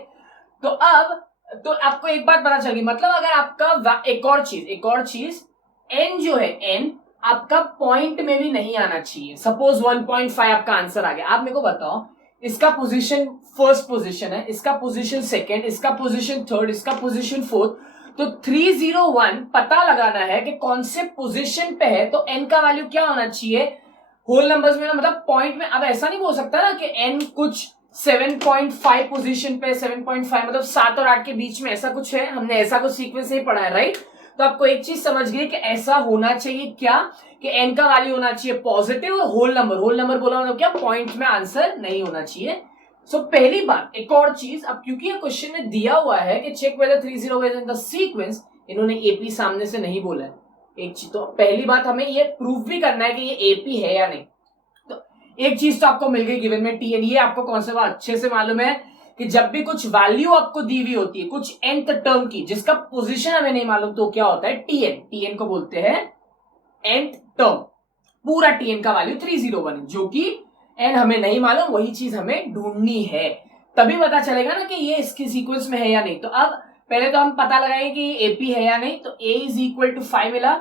तो अब तो आपको एक बात पता चल गई, मतलब अगर आपका एक और चीज एन जो है, एन आपका पॉइंट में भी नहीं आना चाहिए। सपोज 1.5 आपका आंसर आ गया, आप मेरे को बताओ इसका पोजीशन फर्स्ट पोजीशन है, इसका पोजीशन सेकंड, इसका पोजीशन थर्ड, इसका पोजीशन फोर्थ, तो 301 पता लगाना है कि कौन से पोजीशन पे है, तो एन का वैल्यू क्या होना चाहिए? होल नंबर्स में मतलब पॉइंट में। अब ऐसा नहीं बोल सकता ना कि एन कुछ 7.5 पोजीशन पे, 7.5 मतलब 7 और 8 के बीच में ऐसा कुछ है, हमने ऐसा कुछ सीक्वेंस नहीं पढ़ा है, राइट? तो आपको एक चीज समझ गई कि ऐसा होना चाहिए क्या, कि एन का वैल्यू होना चाहिए पॉजिटिव और होल नंबर बोला मतलब क्या? पॉइंट में आंसर नहीं होना चाहिए। सो पहली बात, एक और चीज, अब क्योंकि ये क्वेश्चन में दिया हुआ है कि check whether 30 is in the sequence, इन्होंने एपी सामने से नहीं बोला है। एक चीज तो पहली बात हमें ये प्रूफ भी करना है कि ये एपी है या नहीं। तो एक चीज तो आपको मिल गई गिवन में टीएन, ये आपको कॉन्सेप्ट अच्छे से मालूम है कि जब भी कुछ वैल्यू आपको दी हुई होती है कुछ nth टर्म की जिसका पोजीशन हमें नहीं मालूम, तो क्या होता है? टीएन को बोलते हैं nth टर्म। पूरा टीएन का वैल्यू 301 है, जो कि एन हमें नहीं मालूम, वही चीज हमें ढूंढनी है, तभी पता चलेगा ना कि ये इसके सीक्वेंस में है या नहीं। तो अब पहले तो हम पता लगाएंगे कि ये एपी है या नहीं, तो ए इज इक्वल टू 5 मिला,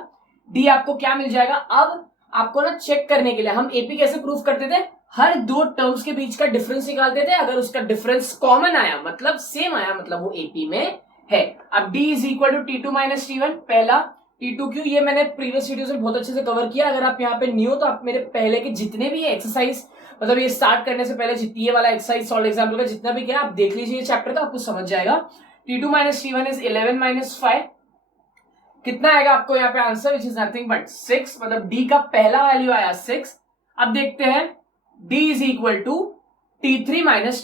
डी आपको क्या मिल जाएगा? अब आपको ना चेक करने के लिए हम एपी कैसे प्रूफ करते थे? हर दो टर्म्स के बीच का डिफरेंस निकालते थे, अगर उसका डिफरेंस कॉमन आया मतलब सेम आया, मतलब वो एपी में है। अब d is equal to T2 minus T1, पहला T2 क्यों, ये मैंने प्रीवियस वीडियो में बहुत अच्छे से कवर किया। अगर आप यहाँ पे न्यू हो तो आप मेरे पहले के जितने भी एक्सरसाइज, मतलब ये स्टार्ट करने से पहले ये वाला एक्सरसाइज सॉल्व एग्जाम्पल का जितना भी क्या आप देख लीजिए चैप्टर का, आपको समझ जाएगा। T2 minus T1 is 11 minus 5, कितना आएगा आपको यहाँ पे answer? Which is nothing but 6, मतलब डी का पहला वैल्यू आया 6। अब देखते हैं d is equal to T3 minus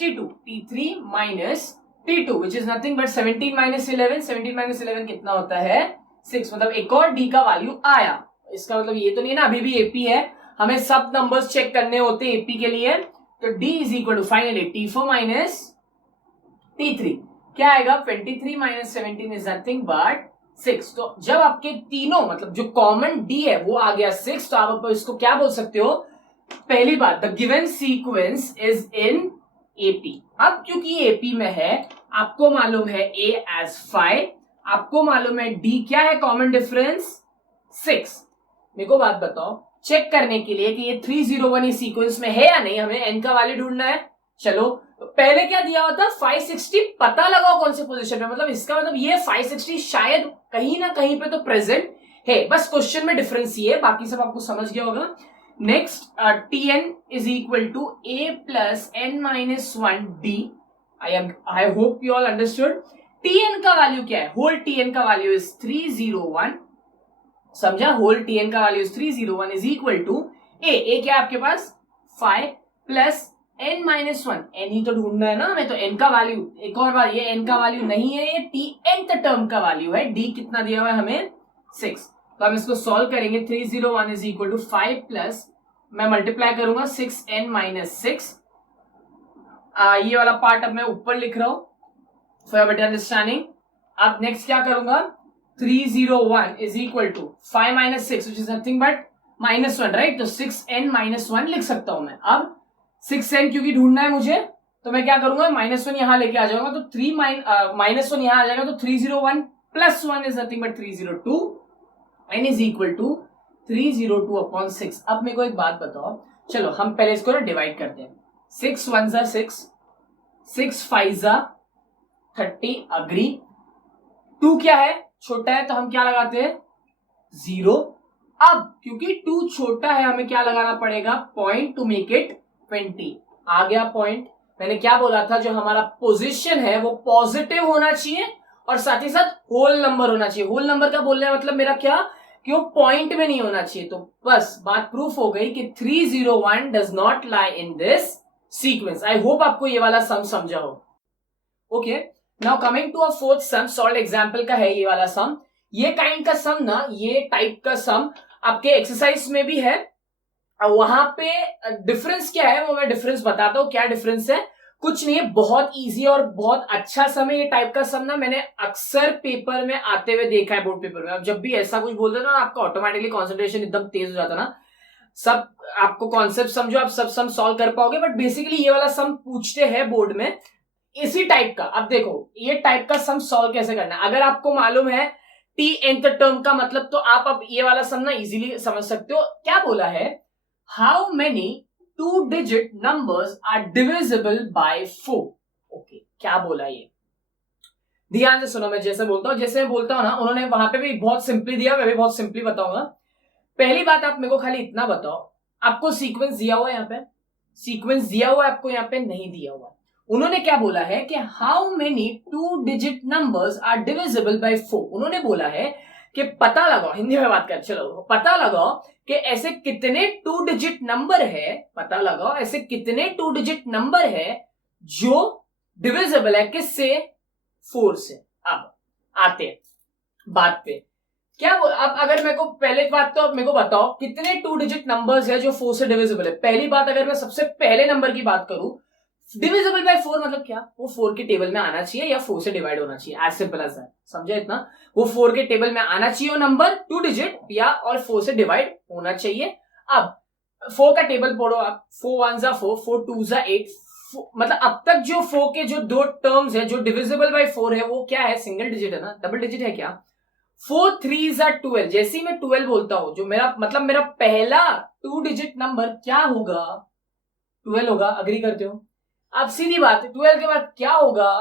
T2 which is nothing but 17 minus 11 कितना होता है? 6, मतलब एक और d का वैल्यू आया। इसका मतलब ये तो नहीं है ना अभी भी एपी है, हमें सब नंबर्स चेक करने होते हैं एपी के लिए। तो d is equal to finally T4 minus T3, क्या आएगा? 23 माइनस 17 इज नथिंग बट 6। तो जब आपके तीनों मतलब जो कॉमन d है वो आ गया 6, तो आप इसको क्या बोल सकते हो? पहली बात, the given sequence is in AP. अब क्योंकि ये एपी में है, आपको मालूम है a एज 5, आपको मालूम है d क्या है कॉमन डिफरेंस? 6। मेरे को बात बताओ, चेक करने के लिए कि ये 301 इस सीक्वेंस में है या नहीं, हमें n का वैल्यू ढूंढना है। चलो तो पहले क्या दिया हुआ था? 560, पता लगाओ कौन से पोजीशन में, मतलब इसका मतलब ये 560 शायद कहीं ना कहीं पे तो प्रेजेंट है, बस क्वेश्चन में डिफरेंस ये है, बाकी सब आपको समझ गया होगा। Next Tn is equal to a plus n minus 1 d। I hope you all understood. Tn का वैल्यू क्या है? होल Tn का वैल्यू इज 301, समझा? होल Tn का value is 301 is equal to a क्या है आपके पास? 5 प्लस n माइनस 1, n ही तो ढूंढना है ना हमें, तो n का वैल्यू, एक और बार, ये n का वैल्यू नहीं है, ये Tnth टर्म का वैल्यू है। d कितना दिया हुआ है हमें? 6। तो हम इसको सॉल्व करेंगे। 301 इज इक्वल टू 5 प्लस, मैं मल्टीप्लाई करूंगा 6n माइनस 6, ये वाला पार्ट अब मैं ऊपर लिख रहा हूं फॉर बेटर अंडरस्टैंडिंग। अब नेक्स्ट क्या करूंगा? 301 is equal to 5 minus 6 which is nothing but minus 1, right? तो 6n माइनस 1 लिख सकता हूं मैं। अब 6n क्योंकि ढूंढना है मुझे, तो मैं क्या करूंगा? माइनस 1 यहां लेके आ जाऊंगा, तो 3 माइनस 1 यहां आ जाएगा, तो 301 plus 1 is nothing but 302, n is equal to 302 upon 6। अब मेरे को एक बात बताओ, चलो हम पहले इसको ना डिवाइड करते हैं। 6 1 जा 6, 6 5 जा 30, अग्री। 2 क्या है, छोटा है, तो हम क्या लगाते हैं 0। अब क्योंकि 2 छोटा है हमें क्या लगाना पड़ेगा, पॉइंट टू मेक इट 20। आ गया पॉइंट। मैंने क्या बोला था, जो हमारा पोजीशन है वो पॉजिटिव होना चाहिए और साथ ही साथ होल नंबर होना चाहिए। होल नंबर का बोलने का मतलब मेरा क्या, कि वो पॉइंट में नहीं होना चाहिए। तो बस बात प्रूफ हो गई कि 301 does not lie in this sequence. I hope आपको ये वाला सम समझा हो। Okay, now coming to a fourth sum, solve example का है ये वाला सम। ये काइंड का सम ना, ये टाइप का सम आपके एक्सरसाइज में भी है। वहां पे डिफरेंस क्या है वो मैं डिफरेंस बताता हूं। क्या डिफरेंस है, कुछ नहीं है, बहुत इजी और बहुत अच्छा सम है। ये टाइप का सम ना मैंने अक्सर पेपर में आते हुए देखा है, बोर्ड पेपर में। अब जब भी ऐसा कुछ बोलते ना, आपका ऑटोमेटिकली कॉन्सेंट्रेशन एकदम तेज हो जाता ना, सब आपको कॉन्सेप्ट समझो, आप सब सम सॉल्व कर पाओगे। बट बेसिकली ये वाला सम पूछते हैं बोर्ड में इसी टाइप का। अब देखो ये टाइप का सम सॉल्व कैसे करना है। अगर आपको मालूम है टी nth टर्म का मतलब, तो आप अब ये वाला सम ना इजीली समझ सकते हो। क्या बोला है, how many 2-digit numbers are divisible by 4। Okay, क्या बोला ये, ध्यान से सुनो। मैं जैसे बोलता हूं, जैसे मैं बोलता हूं ना, उन्होंने वहां पे भी बहुत सिंपली दिया, मैं भी बहुत सिंपली बताऊंगा। पहली बात आप मेरे को खाली इतना बताओ, आपको सीक्वेंस दिया हुआ है यहाँ पे, सीक्वेंस दिया हुआ है आपको यहाँ पे, नहीं दिया हुआ। उन्होंने क्या बोला है कि how many 2-digit numbers are divisible by 4। उन्होंने बोला है कि पता लगाओ, हिंदी में बात कर, चलो पता लगाओ कि ऐसे कितने 2-digit नंबर है, पता लगाओ ऐसे कितने 2-digit नंबर है जो डिविजिबल है किससे, 4 से। अब आते हैं बात पे, क्या बोल। अब अगर मेरे को पहले बात तो मेरे को बताओ कितने 2-digit नंबर्स है जो 4 से डिविजिबल है। पहली बात, अगर मैं सबसे पहले नंबर की बात करूं, डिविजिबल बाय 4 मतलब क्या, वो 4 के टेबल में आना चाहिए या 4 से डिवाइड होना चाहिए, एज सिंपल एज दैट। समझे इतना, वो 4 के टेबल में आना चाहिए वो नंबर 2-digit, या और 4 से डिवाइड होना चाहिए। अब 4 का टेबल पढ़ो आप, 4 1 जा 4, 4 2 जा 8। मतलब अब तक जो 4 के जो दो टर्म्स है जो डिविजिबल बाय 4 है, वो क्या है, सिंगल डिजिट है ना, डबल डिजिट है क्या। 4 3 जा 12, जैसे ही मैं 12 बोलता हूं, जो मेरा मतलब मेरा पहला 2-digit नंबर क्या होगा, 12 होगा। अग्री करते हो। अब सीधी बात है, 12 के बाद क्या होगा,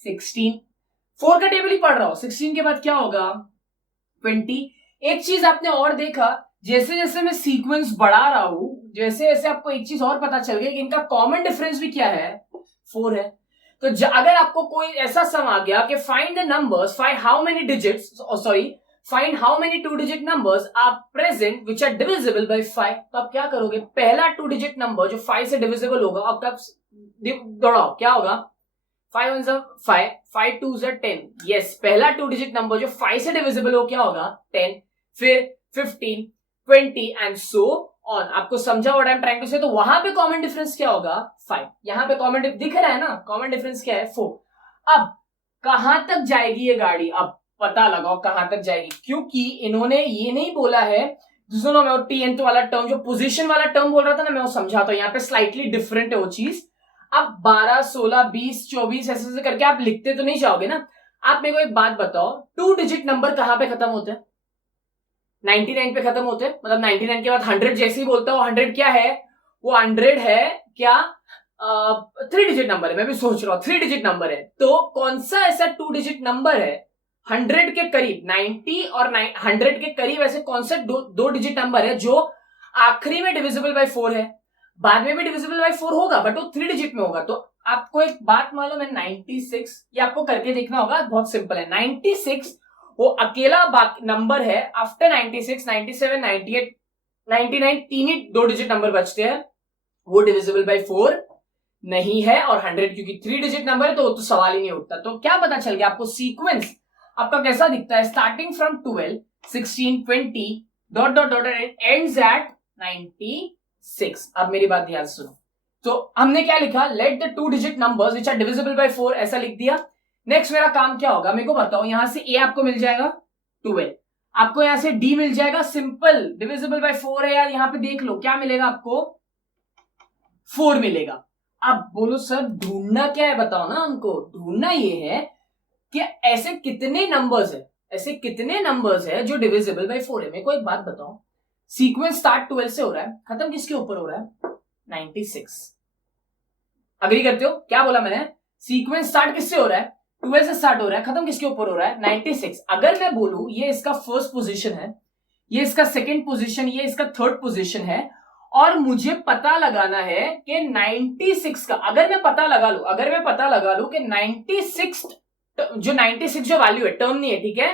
16। 4 का टेबल ही पढ़ रहा हूं, 16 के बाद क्या होगा, 20। एक चीज आपने और देखा, जैसे जैसे मैं सीक्वेंस बढ़ा रहा हूं, जैसे जैसे आपको एक चीज और पता चल गई कि इनका कॉमन डिफरेंस भी क्या है, 4 है। तो अगर आपको कोई ऐसा सम आ गया कि find the numbers, find how many digits, sorry find how many 2-digit numbers are present which are divisible by 5, तो आप क्या करोगे, पहला 2-digit नंबर जो 5 से डिविजिबल होगा, आपका दौड़ाओ, क्या होगा, 5 1 5, 5 2 10। यस, पहला 2-digit नंबर जो 5 से डिविजिबल हो क्या होगा, 10। फिर 15 20 एंड सो ऑन। आपको समझा what I am trying to say. तो वहां पे कॉमन डिफरेंस क्या होगा, 5। यहां पे कॉमन दिख रहा है ना, कॉमन डिफरेंस क्या है, 4। अब कहां तक जाएगी ये गाड़ी, अब पता लगाओ कहां तक जाएगी, क्योंकि इन्होंने ये नहीं बोला है। सुनो, मैं वो टी वाला टर्म, जो पोजीशन वाला टर्म बोल रहा था ना, मैं वो समझाता हूं। यहाँ पे स्लाइटली डिफरेंट है वो चीज। अब 12 16 20 24 ऐसे करके आप लिखते तो नहीं जाओगे ना। आप मेरे को एक बात बताओ, 2-digit नंबर कहां पे खत्म होते हैं, 99 पे खत्म होते हैं। मतलब 99 के बाद 100 जैसे ही बोलता हूं, 100 क्या है, वो 100 है क्या, 3-digit नंबर है। मैं भी सोच रहा हूं 3-digit नंबर है। तो कौन सा ऐसा 2-digit नंबर है 100 के करीब, 90 और 100 के करीब ऐसे कौन सा 2-digit नंबर है जो आखिरी में डिविजिबल बाय 4 है, बाद में भी डिविजिबल बाय 4 होगा बट वो 3-digit में होगा। तो आपको एक बात मालूम है, 96, ये आपको करके देखना होगा, बहुत सिंपल है। 96 वो अकेला नंबर है, आफ्टर 96 97 98 99 तीन ही 2-digit नंबर बचते हैं, वो डिविजिबल बाय 4 नहीं है। और 100 क्योंकि 3-digit नंबर है, तो वो तो सवाल ही नहीं उठता। तो क्या पता चल गया आपको, सीक्वेंस आपका कैसा दिखता है, starting from 12 16 20 dot dot dot ends at 96। अब मेरी बात ध्यान से सुनो। तो हमने क्या लिखा, let the 2-digit numbers which are divisible by 4, ऐसा लिख दिया। नेक्स्ट मेरा काम क्या होगा, मेरे को बताओ। यहां से ए आपको मिल जाएगा 12, आपको यहां से डी मिल जाएगा, सिंपल डिविजिबल बाय 4 है यार। यहां पे देख लो क्या मिलेगा आपको, 4 मिलेगा। अब बोलो सर ढूंढना क्या है, बताओ ना हमको। ढूंढना ये है कि ऐसे कितने नंबर्स है, ऐसे कितने नंबर्स है जो डिविजिबल बाय 4 है। मेरे को एक बात बताओ, सीक्वेंस स्टार्ट 12 से हो रहा है, खत्म किसके ऊपर हो रहा है? 96। अग्री करते हो? क्या बोला मैंने? सीक्वेंस स्टार्ट किससे हो रहा है? 12 से स्टार्ट हो रहा है, खत्म किसके ऊपर हो रहा है? 96। अगर मैं बोलूं ये इसका फर्स्ट पोजीशन है, ये इसका सेकंड पोजीशन, ये इसका थर्ड पोजीशन है, और मुझे पता लगाना है कि 96 का, अगर मैं पता लगा लूं कि 96 जो 96 जो वैल्यू है, टर्म नहीं है, ठीक है,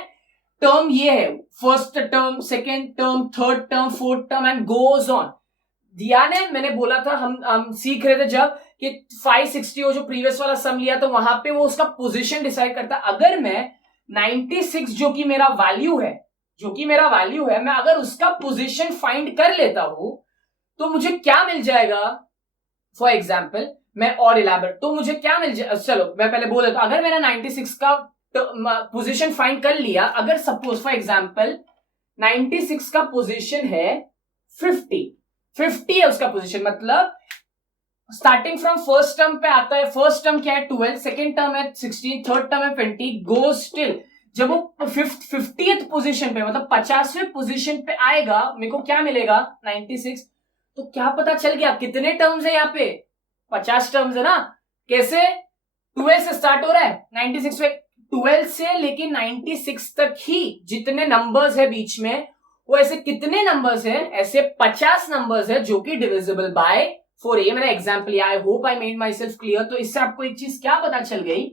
टर्म ये है, first term, second term, third term, fourth term and goes on. ध्यान है, मैंने बोला था हम सीख रहे थे जब कि 560 हो, जो प्रीवियस वाला सम लिया, तो वहां पे वो उसका पोजीशन डिसाइड करता। अगर मैं 96 जो कि मेरा वैल्यू है, मैं अगर उसका पोजीशन फाइंड कर लेता हूं तो मुझे क्या मिल जाएगा? फॉर एग्जाम्पल मैं और इलाबोरेट, तो मुझे क्या मिल जाएगा? चलो मैं पहले बोल देता हूं। अगर मैंने 96 का पोजीशन फाइंड कर लिया, अगर सपोज फॉर एग्जाम्पल 96 का पोजीशन है 50 है उसका पोजीशन, मतलब स्टार्टिंग फ्रॉम फर्स्ट टर्म पे आता है। फर्स्ट टर्म क्या है? 12, सेकेंड टर्म है 16, थर्ड टर्म है 20, गोज टिल जब वो 50th पोजीशन पे, मतलब 50वें पोजीशन पे आएगा, मेरे को क्या मिलेगा? 96। तो क्या पता चल गया कितने टर्म्स है यहाँ पे? 50 टर्म्स है ना। कैसे? 12 से स्टार्ट हो रहा है, 96 पे 12 से लेके 96 तक ही जितने नंबर्स है बीच में, वो ऐसे कितने नंबर्स है? ऐसे 50 नंबर्स है जो कि डिविजिबल बाय 4। ये मेरा एग्जाम्पल है, आई hope I made myself clear. तो इससे आपको एक चीज क्या पता चल गई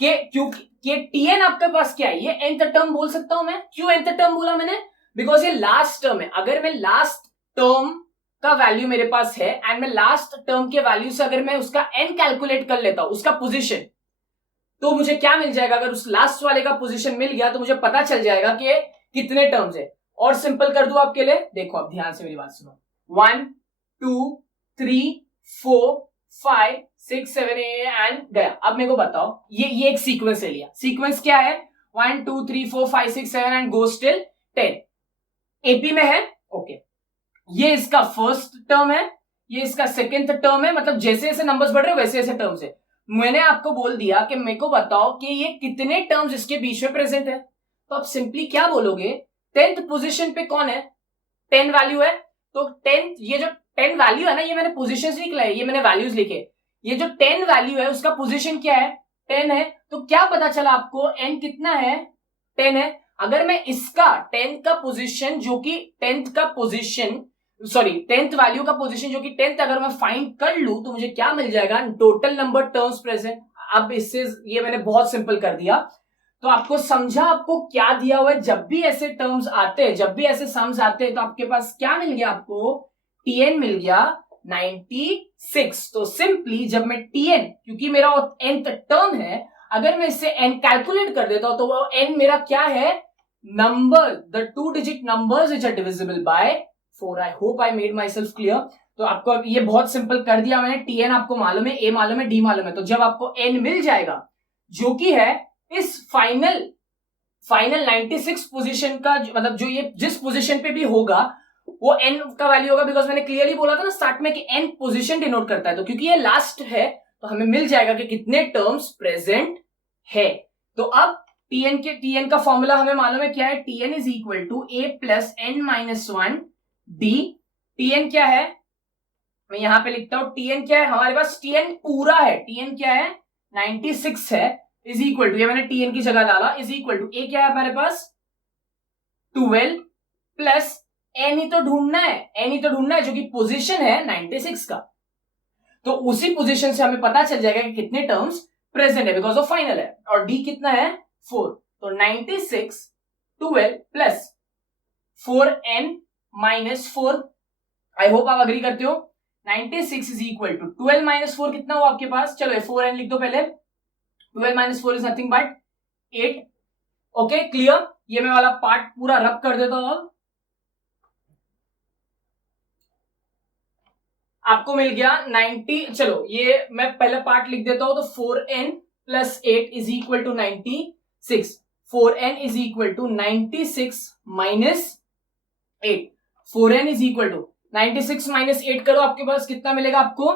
कि क्योंकि टीएन आपके पास क्या है? ये nth टर्म बोल सकता हूं मैं। क्यों nth टर्म बोला मैंने? बिकॉज ये लास्ट टर्म है। अगर मैं लास्ट टर्म का वैल्यू मेरे पास है एंड मैं लास्ट टर्म के वैल्यू से अगर मैं उसका n कैलकुलेट कर लेता हूं, उसका पोजीशन, तो मुझे क्या मिल जाएगा? अगर उस लास्ट वाले का पोजीशन मिल गया तो मुझे पता चल जाएगा कि कितने टर्म्स है। और सिंपल कर दूं आपके लिए, देखो अब ध्यान से मेरी बात सुनो। 1 2 3 4 5 6 7 एंड गया। अब मेरे को बताओ, ये एक सीक्वेंस ले लिया। सीक्वेंस क्या है? 1 2 3 4 5 6 7 एंड गोज टिल 10। एपी में है, ओके। ये इसका फर्स्ट टर्म है, ये इसका सेकेंड टर्म है, मतलब जैसे जैसे नंबर्स बढ़ रहे हैं वैसे वैसे टर्म्स है। मैंने आपको बोल दिया कि मेरे को बताओ कि ये कितने टर्म्स इसके बीच में प्रेजेंट है। तो आप सिंपली क्या बोलोगे? 10th पोजीशन पे कौन है? 10 वैल्यू है। तो 10, ये जो 10 वैल्यू है ना, ये मैंने पोजीशंस नहीं लिखे, ये मैंने वैल्यूज लिखे। ये जो 10 वैल्यू है उसका पोजीशन क्या है? 10 है। तो क्या पता चला आपको? n कितना है? 10 है। अगर मैं इसका 10th का पोजीशन जो कि 10th का पोजीशन, सॉरी 10th वैल्यू का पोजीशन जो कि 10th अगर मैं फाइंड कर लूं तो मुझे क्या मिल जाएगा? Total number terms present. अब इससे ये मैंने बहुत सिंपल कर दिया। तो आपको समझा आपको क्या दिया हुआ है? जब भी ऐसे टर्म्स आते हैं, जब भी ऐसे सम्स आते हैं, तो आपके पास क्या मिल गया? आपको टीएन मिल गया 96। तो सिंपली जब मैं टीएन, क्योंकि मेरा nth टर्म है, अगर मैं इससे n कैलकुलेट कर देता हूं तो वो n मेरा क्या है? Number, the 2 digit numbers which are divisible by 4। I hope I made myself clear. तो आपको ये बहुत सिंपल कर दिया मैंने। टीएन आपको मालूम है, ए मालूम है, डी मालूम है। तो जब आपको n मिल जाएगा जो कि है इस फाइनल 96 पोजीशन का, मतलब जो ये जिस पोजीशन पे भी होगा वो n का वैल्यू होगा। बिकॉज मैंने क्लियरली बोला था ना स्टार्ट में कि n पोजीशन डिनोट करता है। तो क्योंकि ये लास्ट है तो हमें मिल जाएगा कि कितने टर्म्स प्रेजेंट है। तो अब टीएन का फॉर्मूला हमें मालूम है क्या है? TN is equal to a plus n minus 1 d. TN क्या है? मैं यहां पे लिखता हूं टीएन क्या है हमारे पास? टीएन पूरा है। टीएन क्या है? 96 है। इज इक्वल टू, ये मैंने टीएन की जगह डाला, इज इक्वल टू ए क्या है हमारे पास? 12 प्लस एन ही तो ढूंढना है, एन ही तो ढूंढना है जो कि पोजीशन है 96 का। तो उसी पोजीशन से हमें पता चल जाएगा कि कितने टर्म्स प्रेजेंट है, बिकॉज ऑफ फाइनल है। और डी कितना है? 4। तो 96 12 plus 4n minus 4। I hope आप अग्री करते हो। 96 इज इक्वल टू 12 माइनस 4 कितना हो आपके पास? चलो 4n लिख दो पहले। 12 minus 4 is nothing but 8। Okay clear? ये मैं वाला पार्ट पूरा रब कर देता हूं। आपको मिल गया 90। चलो ये मैं पहले पार्ट लिख देता हूं। तो 4n plus 8 is equal to 96। 4n is equal to 96 minus 8। 4n is equal to 96 minus 8 करो, आपके पास कितना मिलेगा आपको?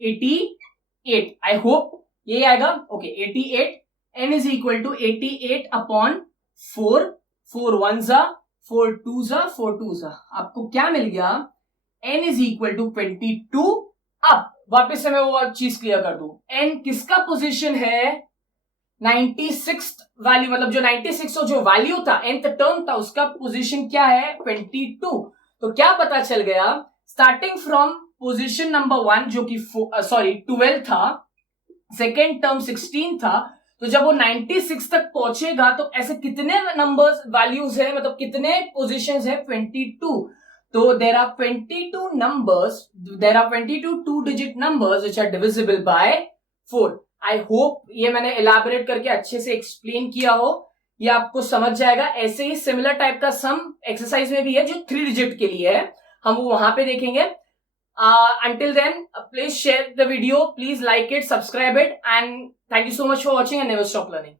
88। आई होप ये आएगा। Okay 88। n is equal to 88 upon 4। 4 1 जा 4 टू सा आपको क्या मिल गया, n इज इक्वल टू 22। अब वापस से मैं वो चीज क्लियर कर दूं, n किसका पोजीशन है, 96 वैल्यू, मतलब जो 96 और जो वैल्यू था nth टर्म था उसका पोजीशन क्या है 22। तो क्या पता चल गया, स्टार्टिंग फ्रॉम पोजीशन नंबर 1 जो कि 12 था, सेकेंड टर्म 16 था, तो जब वो 96 तक पहुंचेगा तो ऐसे कितने नंबर्स वैल्यूज है, मतलब कितने पोजीशंस है 22। तो there are 22 numbers, there are 22 two digit numbers which are divisible by 4। I hope ये मैंने इलैबोरेट करके अच्छे से एक्सप्लेन किया हो, ये आपको समझ जाएगा। ऐसे ही सिमिलर टाइप का सम एक्सरसाइज में भी है जो 3 डिजिट के लिए है, हम वो वहां पे देखेंगे। Until then, please share the video, please like it, subscribe it, and thank you so much for watching and never stop learning.